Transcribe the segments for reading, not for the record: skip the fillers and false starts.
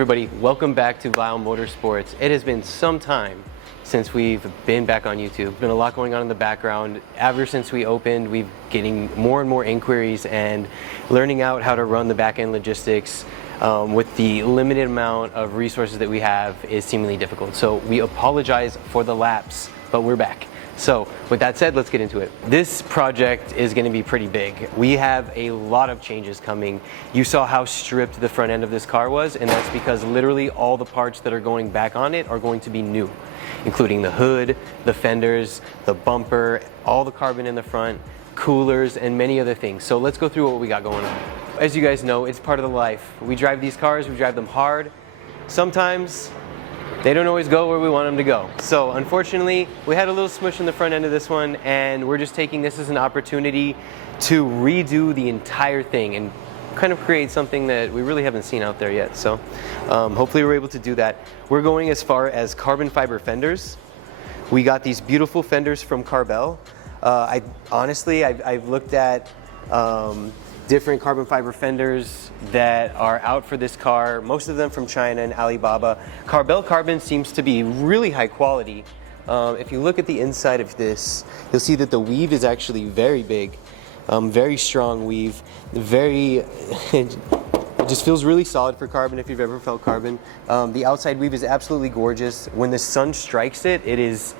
everybody, welcome back to Vile Motorsports. It has been some time since we've been back on YouTube. There's been a lot going on in the background. Ever since we opened, we've getting more and more inquiries and learning out how to run the back-end logistics with the limited amount of resources that we have is seemingly difficult. So we apologize for the lapse, but we're back. So with that said, let's get into it. This project is going to be pretty big. We have a lot of changes coming. You saw how stripped the front end of this car was, and that's because literally all the parts that are going back on it are going to be new, including the hood, the fenders, the bumper, all the carbon in the front, coolers, and many other things. So let's go through what we got going on. As you guys know, it's part of the life. We drive these cars, we drive them hard. Sometimes they don't always go where we want them to go. So unfortunately, we had a little smush in the front end of this one, and we're just taking this as an opportunity to redo the entire thing and kind of create something that we really haven't seen out there yet. So hopefully we're able to do that. We're going as far as carbon fiber fenders. We got these beautiful fenders from Carbel. I've looked at different carbon fiber fenders that are out for this car, most of them from China and Alibaba. Carbel carbon seems to be really high quality. If you look at the inside of this, you'll see that the weave is actually very big, very strong weave, it just feels really solid for carbon if you've ever felt carbon. The outside weave is absolutely gorgeous. When the sun strikes it, it's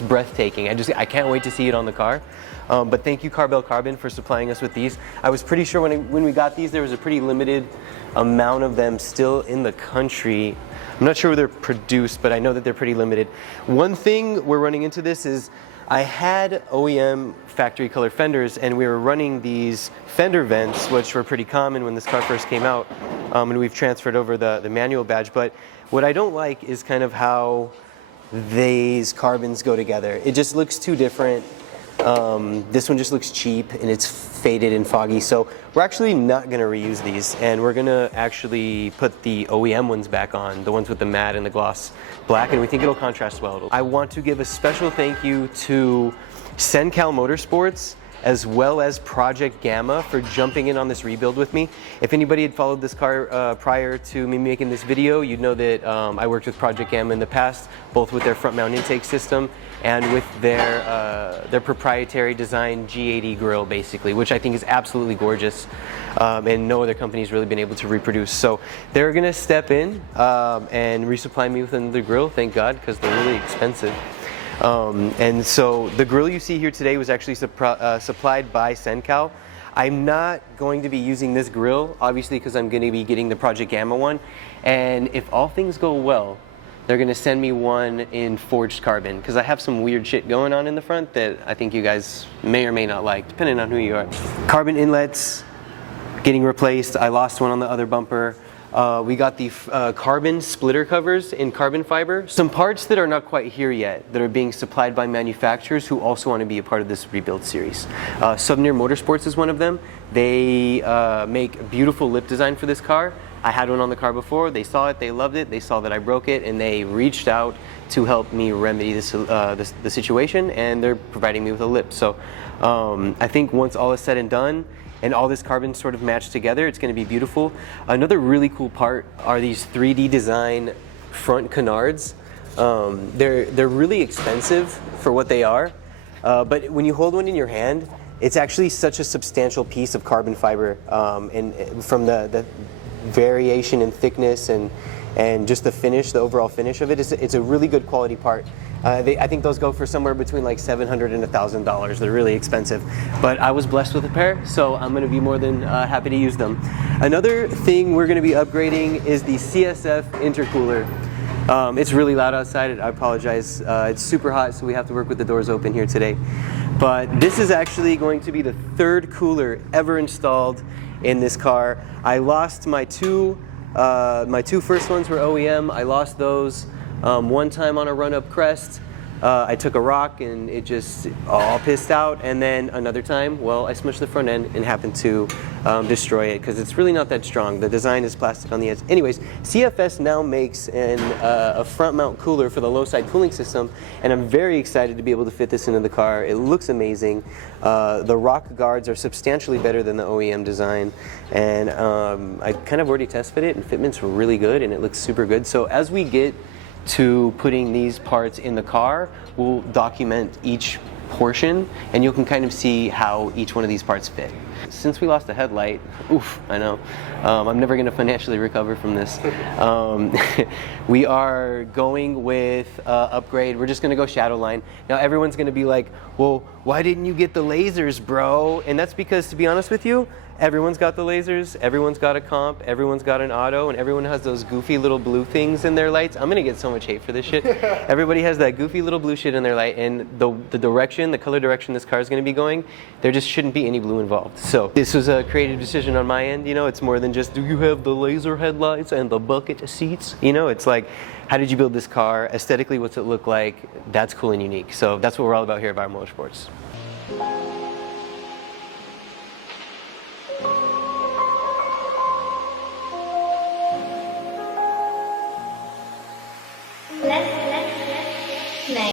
breathtaking. I can't wait to see it on the car. But thank you Carbel Carbon for supplying us with these. I was pretty sure when we got these, there was a pretty limited amount of them still in the country. I'm not sure where they're produced, but I know that they're pretty limited. One thing we're running into this is I had OEM factory color fenders, and we were running these fender vents, which were pretty common when this car first came out, and we've transferred over the manual badge. But what I don't like is kind of how these carbons go together. It just looks too different. This one just looks cheap and it's faded and foggy, so we're actually not going to reuse these, and we're going to actually put the OEM ones back on, the ones with the matte and the gloss black, and we think it'll contrast well. I want to give a special thank you to Sencal Motorsports as well as Project Gamma for jumping in on this rebuild with me. If anybody had followed this car prior to me making this video, you'd know that I worked with Project Gamma in the past, both with their front mount intake system and with their proprietary design G80 grill, basically, which I think is absolutely gorgeous, and no other company's really been able to reproduce. So they're gonna step in and resupply me with another grill, thank God, because they're really expensive. And so the grill you see here today was actually supplied by Sencal. I'm not going to be using this grill, obviously, because I'm going to be getting the Project Gamma one. And if all things go well, they're going to send me one in forged carbon, because I have some weird shit going on in the front that I think you guys may or may not like, depending on who you are. Carbon inlets getting replaced. I lost one on the other bumper. We got the carbon splitter covers in carbon fiber. Some parts that are not quite here yet that are being supplied by manufacturers who also want to be a part of this rebuild series. Souvenir Motorsports is one of them. They make beautiful lip design for this car. I had one on the car before. They saw it, they loved it, they saw that I broke it, and they reached out to help me remedy the situation, and they're providing me with a lip. So I think once all is said and done, and all this carbon sort of matched together, it's going to be beautiful. Another really cool part are these 3D design front canards. They're really expensive for what they are, but when you hold one in your hand, it's actually such a substantial piece of carbon fiber, and from the variation in thickness and just the finish, the overall finish of it, it's a really good quality part. I think those go for somewhere between like $700 and $1,000. They're really expensive, but I was blessed with a pair, so I'm going to be more than happy to use them. Another thing we're going to be upgrading is the CSF intercooler. It's really loud outside. I apologize. It's super hot, so we have to work with the doors open here today. But this is actually going to be the third cooler ever installed in this car. I lost my two first ones were OEM. I lost those one time on a run-up crest. I took a rock and it just all pissed out, and then another time, well, I smushed the front end and happened to destroy it because it's really not that strong. The design is plastic on the edge. Anyways, CFS now makes a front mount cooler for the low side cooling system, and I'm very excited to be able to fit this into the car. It looks amazing. The rock guards are substantially better than the OEM design, and I kind of already test fit it, and fitment's really good and it looks super good. So as we get to putting these parts in the car, we'll document each portion and you can kind of see how each one of these parts fit. Since we lost the headlight, oof, I know, I'm never going to financially recover from this. We are going with upgrade. We're just going to go shadow line. Now everyone's going to be like, well, why didn't you get the lasers, bro? And that's because, to be honest with you, everyone's got the lasers, everyone's got a comp, everyone's got an auto, and everyone has those goofy little blue things in their lights. I'm gonna get so much hate for this shit. Everybody has that goofy little blue shit in their light, and the direction, the color direction this car is gonna be going, there just shouldn't be any blue involved. So this was a creative decision on my end. You know, it's more than just, do you have the laser headlights and the bucket seats? You know, it's like, how did you build this car? Aesthetically, what's it look like? That's cool and unique. So that's what we're all about here at Motorsports.